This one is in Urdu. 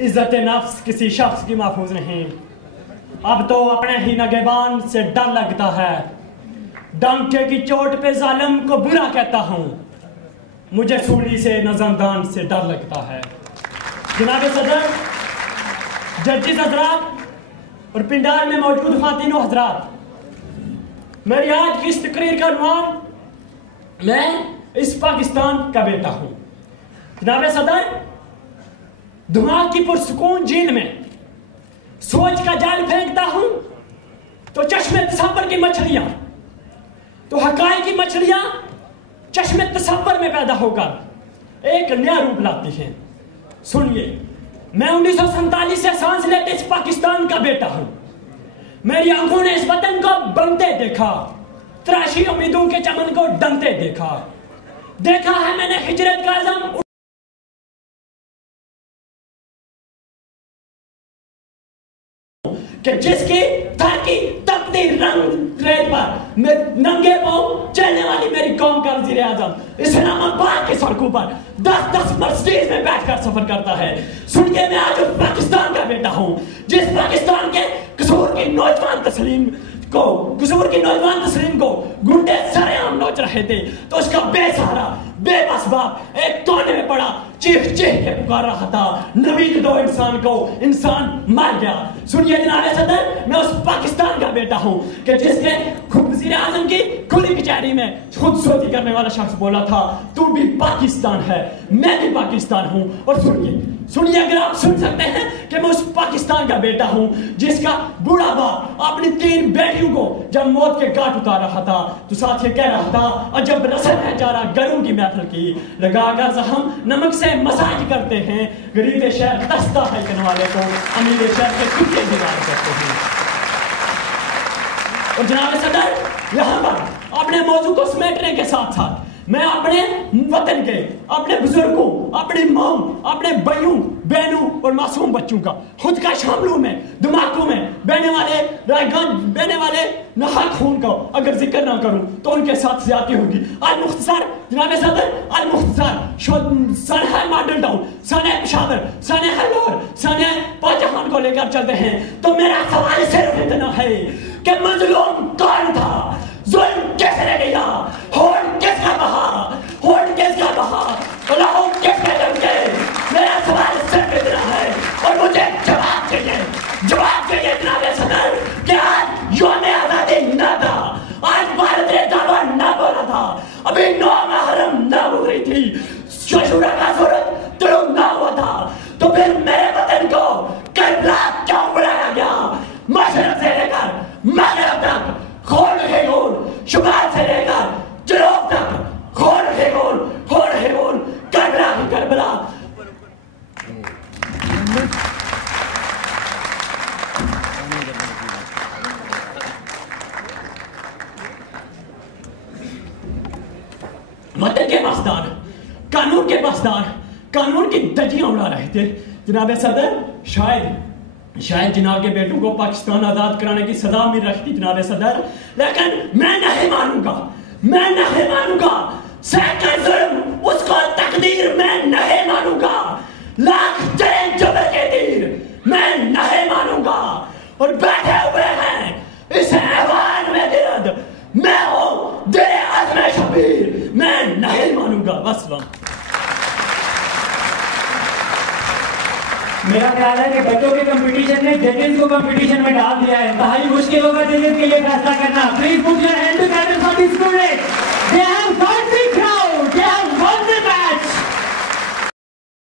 عزت نفس کسی شخص کی محفوظ نہیں. اب تو اپنے ہی نگہبان سے ڈر لگتا ہے. ڈنکے کی چوٹ پہ ظالم کو برا کہتا ہوں. مجھے سولی سے نظمدان سے ڈر لگتا ہے. جناب صدر، ججز حضرات اور پنڈال میں موجود خواتین و حضرات، میری آج کی اس تقریر کا عنوان میں اس پاکستان کا بیٹا ہوں. جناب صدر، دماغ کی پرسکون جھیل میں سوچ کا جال پھینکتا ہوں تو چشم تصور کی مچھلیاں، تو حقائق کی مچھلیاں چشم تصور میں پیدا ہو کر ایک نیا روپ لاتی ہیں. سنیے، میں 1947 سے سانس لیتے اس پاکستان کا بیٹا ہوں. میری آنکھوں نے اس وطن کو بنتے دیکھا، تراشی امیدوں کے چمن کو ڈنتے دیکھا. دیکھا ہے میں نے ہجرت کا عزم کہ جس کی تھرکی تپتی رنگ ریت پر ننگے پاؤں چلنے والی میری قوم کا وزیر اعظم اسلام آباد کی سڑکوں پر 10 مرسیڈیز میں بیٹھ کر سفر کرتا ہے. سنیے، میں آج اس پاکستان کا بیٹا ہوں جس پاکستان کے قصور کی نوجوان تسلیم کو گنڈے سرے عام نوچ رہے تھے تو اس کا بے سہارا بے بس باپ ایک کونے میں پڑا چیخ چیخ کے پکار رہا تھا، نوید دو انسان کو، انسان مر گیا. سنیے جناب صدر، میں اس پاکستان کا بیٹا ہوں کہ جس کے خود وزیر اعظم کی کھلی کچہری میں خود سوتی کرنے والا شخص بولا تھا تو بھی پاکستان ہے، میں بھی پاکستان ہوں. اور سنیے اگر آپ سن سکتے ہیں کہ میں اس پاکستان کا بیٹا ہوں جس کا بوڑھا باپ اپنی 3 بیٹیوں کو جب موت کے گھاٹ اتار رہا تھا تو ساتھ یہ کہہ رہا تھا، اور جب رسم ہے جارا گروں کی محفل کی، لگا کر زخم نمک سے مساج کرتے ہیں، غریب شہر دستہ ہے کرنے والے کو امیر شہر کے کتے دیوار کرتے ہیں. اور جناب صدر، یہاں پر اپنے موضوع کو سمیٹنے کے ساتھ ساتھ میں اپنے وطن کے، اپنے بزرگوں، اپنی ماں، اپنے بھائیوں، بہنوں اور معصوم بچوں کا خود کا شاملوں میں، دماغوں میں بہنے والے ناحق خون کا اگر ذکر نہ کروں تو ان کے ساتھ زیادتی ہوگی. المختصر جناب صدر، المختصر سانحہ ماڈل ٹاؤن، سانحہ پشاور، سانحہ لاہور، سانحہ پاکستان کو لے کر چلتے ہیں تو میرا سوال صرف اتنا ہے کہ مظلوم کون تھا، ظلم کس نے کیا، ہون کس کا بہا، ہون کس کا بہا، لہو کس کے دم کے. میرا سوال صرف اتنا ہے اور مجھے جواب چاہیے جناب صدر کہ آج یوم آزادی نہ تھا، آج بھارت نے دعویٰ نہ بولا تھا، ابھی 9 محرم نہ ہو رہی تھی، ششورہ کا صورت طلوع نہ ہوا تھا، تو پھر میرے وطن کو کربلا کیوں بلایا گیا؟ مشرق سے لے کر مغرب تک خون ہے خون، شمال سے لے کر جنوب تک خون ہے خون، خون ہے خون، کربلا ہی کربلا. وطن کے پاسدار، قانون کے پاسدار، قانون کی دجیاں اڑا رہے تھے. جناب صدر، شاید جناب کے بیٹوں کو پاکستان آزاد کرانے کی سزا مل رہی تھی جناب صدر، لیکن میں نہیں مانوں گا سینکڑ ظلم اس کو تقدیر میں نہیں مانوں گا، لاکھ چلیں جبر کے تیر میں نہیں مانوں گا. اور بیٹھے ہوئے ہیں اس ایوان میں گرد، میں ہوں دل عزم شبیر، میں نہیں مانوں گا. وسلام. میرا خیال ہے کہ بچوں کے کمپٹیشن نے ججز کو کمپٹیشن میں ڈال دیا ہے. انتہائی مشکل ہوگا ججز کے لیے فیصلہ کرنا. Please put your hand